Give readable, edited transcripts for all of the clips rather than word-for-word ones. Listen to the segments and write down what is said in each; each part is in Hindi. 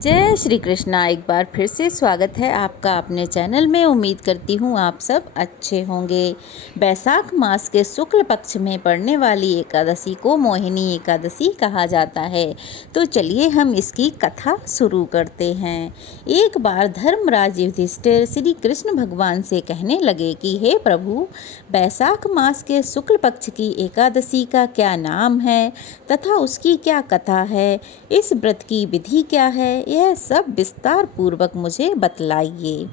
जय श्री कृष्णा। एक बार फिर से स्वागत है आपका अपने चैनल में। उम्मीद करती हूँ आप सब अच्छे होंगे। बैसाख मास के शुक्ल पक्ष में पड़ने वाली एकादशी को मोहिनी एकादशी कहा जाता है। तो चलिए हम इसकी कथा शुरू करते हैं। एक बार धर्मराज युधिष्ठिर श्री कृष्ण भगवान से कहने लगे कि हे प्रभु, बैसाख मास के शुक्ल पक्ष की एकादशी का क्या नाम है तथा उसकी क्या कथा है, इस व्रत की विधि क्या है, यह सब विस्तार पूर्वक मुझे बतलाइए।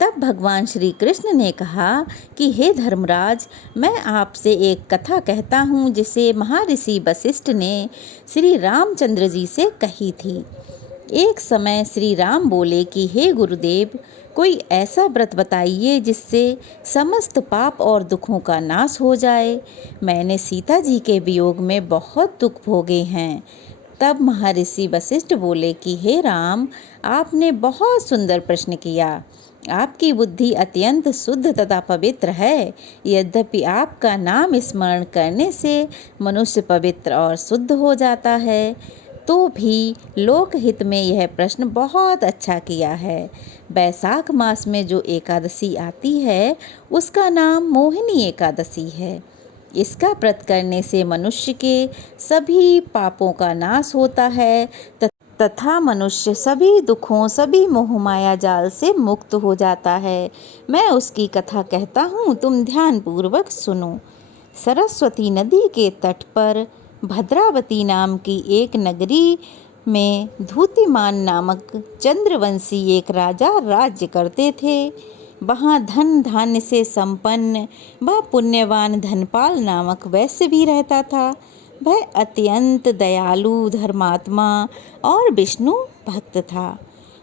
तब भगवान श्री कृष्ण ने कहा कि हे धर्मराज, मैं आपसे एक कथा कहता हूँ जिसे महर्षि वशिष्ठ ने श्री रामचंद्र जी से कही थी। एक समय श्री राम बोले कि हे गुरुदेव, कोई ऐसा व्रत बताइए जिससे समस्त पाप और दुखों का नाश हो जाए। मैंने सीता जी के वियोग में बहुत दुख भोगे हैं। तब महर्षि वशिष्ठ बोले कि हे राम, आपने बहुत सुंदर प्रश्न किया। आपकी बुद्धि अत्यंत शुद्ध तथा पवित्र है। यद्यपि आपका नाम स्मरण करने से मनुष्य पवित्र और शुद्ध हो जाता है, तो भी लोकहित में यह प्रश्न बहुत अच्छा किया है। बैसाख मास में जो एकादशी आती है उसका नाम मोहिनी एकादशी है। इसका व्रत करने से मनुष्य के सभी पापों का नाश होता है तथा मनुष्य सभी दुखों, सभी मोह माया जाल से मुक्त हो जाता है। मैं उसकी कथा कहता हूँ, तुम ध्यान पूर्वक सुनो। सरस्वती नदी के तट पर भद्रावती नाम की एक नगरी में धूतिमान नामक चंद्रवंशी एक राजा राज्य करते थे। वहाँ धन धान्य से संपन्न वह पुण्यवान धनपाल नामक वैश्य भी रहता था। वह अत्यंत दयालु, धर्मात्मा और विष्णु भक्त था।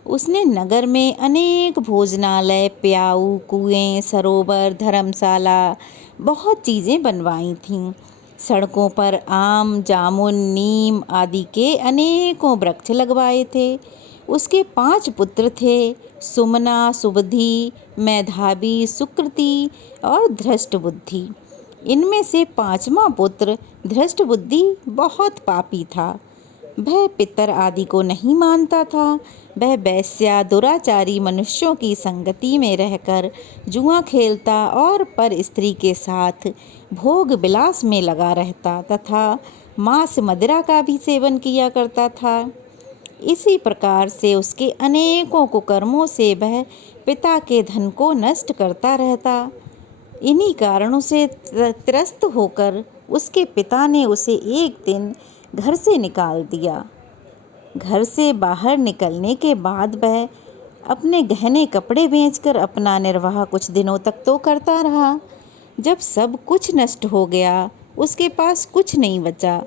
उसने नगर में अनेक भोजनालय, प्याऊ, कुएं, सरोवर, धर्मशाला, बहुत चीज़ें बनवाई थीं। सड़कों पर आम, जामुन, नीम आदि के अनेकों वृक्ष लगवाए थे। उसके 5 पुत्र थे, सुमना, सुबुद्धि, मेधावी, सुकृति और धृष्टबुद्धि। इनमें से 5वां पुत्र धृष्टबुद्धि बहुत पापी था। वह पितर आदि को नहीं मानता था। वह वेश्या, दुराचारी मनुष्यों की संगति में रहकर जुआ खेलता और पर स्त्री के साथ भोग विलास में लगा रहता तथा मांस मदिरा का भी सेवन किया करता था। इसी प्रकार से उसके अनेकों कुकर्मों से वह पिता के धन को नष्ट करता रहता। इन्हीं कारणों से त्रस्त होकर उसके पिता ने उसे एक दिन घर से निकाल दिया। घर से बाहर निकलने के बाद वह अपने गहने कपड़े बेचकर अपना निर्वाह कुछ दिनों तक तो करता रहा। जब सब कुछ नष्ट हो गया, उसके पास कुछ नहीं बचा,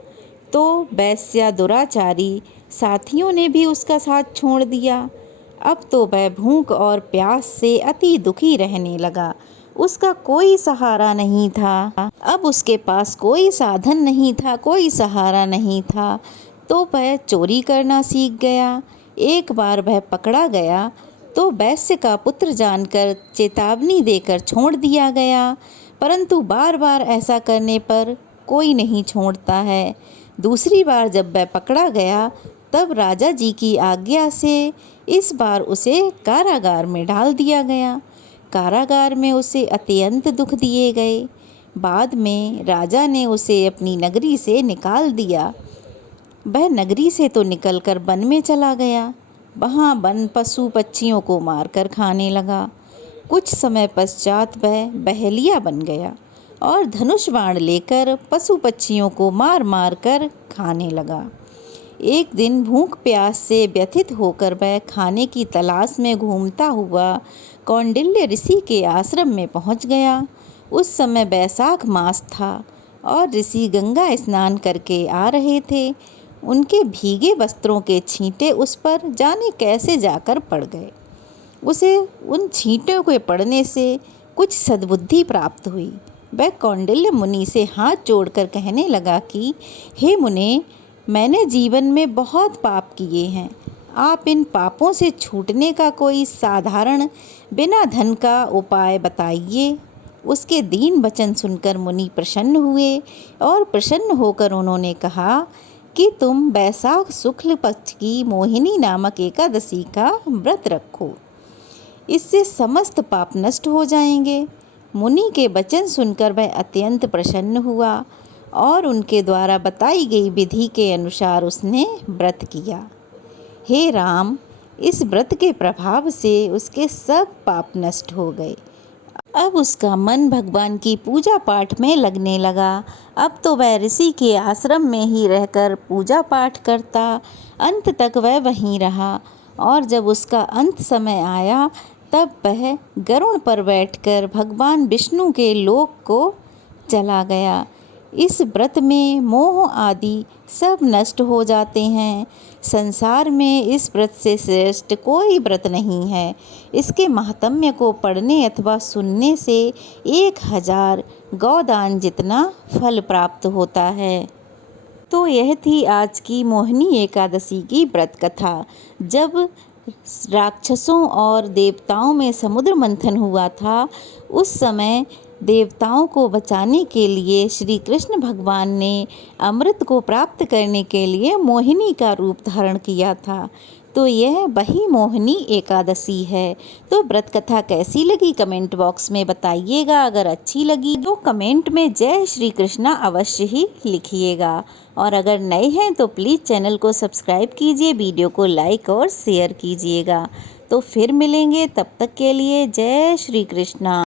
तो वेश्या, दुराचारी साथियों ने भी उसका साथ छोड़ दिया। अब तो वह भूख और प्यास से अति दुखी रहने लगा। उसका कोई सहारा नहीं था। अब उसके पास कोई साधन नहीं था, कोई सहारा नहीं था, तो वह चोरी करना सीख गया। एक बार वह पकड़ा गया तो वैश्य का पुत्र जानकर चेतावनी देकर छोड़ दिया गया, परंतु बार बार ऐसा करने पर कोई नहीं छोड़ता है। दूसरी बार जब वह पकड़ा गया तब राजा जी की आज्ञा से इस बार उसे कारागार में डाल दिया गया। कारागार में उसे अत्यंत दुख दिए गए। बाद में राजा ने उसे अपनी नगरी से निकाल दिया। वह नगरी से तो निकलकर वन में चला गया। वहाँ वन पशु पक्षियों को मारकर खाने लगा। कुछ समय पश्चात वह बहेलिया बन गया और धनुष बाण लेकर पशु पक्षियों को मार मार कर खाने लगा। एक दिन भूख प्यास से व्यथित होकर वह खाने की तलाश में घूमता हुआ कौंडिल्य ऋषि के आश्रम में पहुंच गया। उस समय बैसाख मास था और ऋषि गंगा स्नान करके आ रहे थे। उनके भीगे वस्त्रों के छींटे उस पर जाने कैसे जाकर पड़ गए। उसे उन छींटों के पड़ने से कुछ सद्बुद्धि प्राप्त हुई। वह कौंडिल्य मुनि से हाथ जोड़कर कहने लगा कि हे मुने, मैंने जीवन में बहुत पाप किए हैं। आप इन पापों से छूटने का कोई साधारण बिना धन का उपाय बताइए। उसके दीन वचन सुनकर मुनि प्रसन्न हुए और प्रसन्न होकर उन्होंने कहा, कि तुम वैशाख शुक्ल पक्ष की मोहिनी नामक एकादशी का व्रत रखो। इससे समस्त पाप नष्ट हो जाएंगे। मुनि के वचन सुनकर वह अत्यंत प्रसन्न हुआ और उनके द्वारा बताई गई विधि के अनुसार उसने व्रत किया। हे राम, इस व्रत के प्रभाव से उसके सब पाप नष्ट हो गए। अब उसका मन भगवान की पूजा पाठ में लगने लगा। अब तो वह ऋषि के आश्रम में ही रहकर पूजा पाठ करता। अंत तक वह वहीं रहा और जब उसका अंत समय आया तब वह गरुड़ पर बैठकर भगवान विष्णु के लोक को चला गया। इस व्रत में मोह आदि सब नष्ट हो जाते हैं। संसार में इस व्रत से श्रेष्ठ कोई व्रत नहीं है। इसके महात्म्य को पढ़ने अथवा सुनने से 1000 गौदान जितना फल प्राप्त होता है। तो यह थी आज की मोहिनी एकादशी की व्रत कथा। जब राक्षसों और देवताओं में समुद्र मंथन हुआ था, उस समय देवताओं को बचाने के लिए श्री कृष्ण भगवान ने अमृत को प्राप्त करने के लिए मोहिनी का रूप धारण किया था। तो यह वही मोहिनी एकादशी है। तो व्रत कथा कैसी लगी कमेंट बॉक्स में बताइएगा। अगर अच्छी लगी तो कमेंट में जय श्री कृष्णा अवश्य ही लिखिएगा। और अगर नए हैं तो प्लीज़ चैनल को सब्सक्राइब कीजिए, वीडियो को लाइक और शेयर कीजिएगा। तो फिर मिलेंगे, तब तक के लिए जय श्री कृष्णा।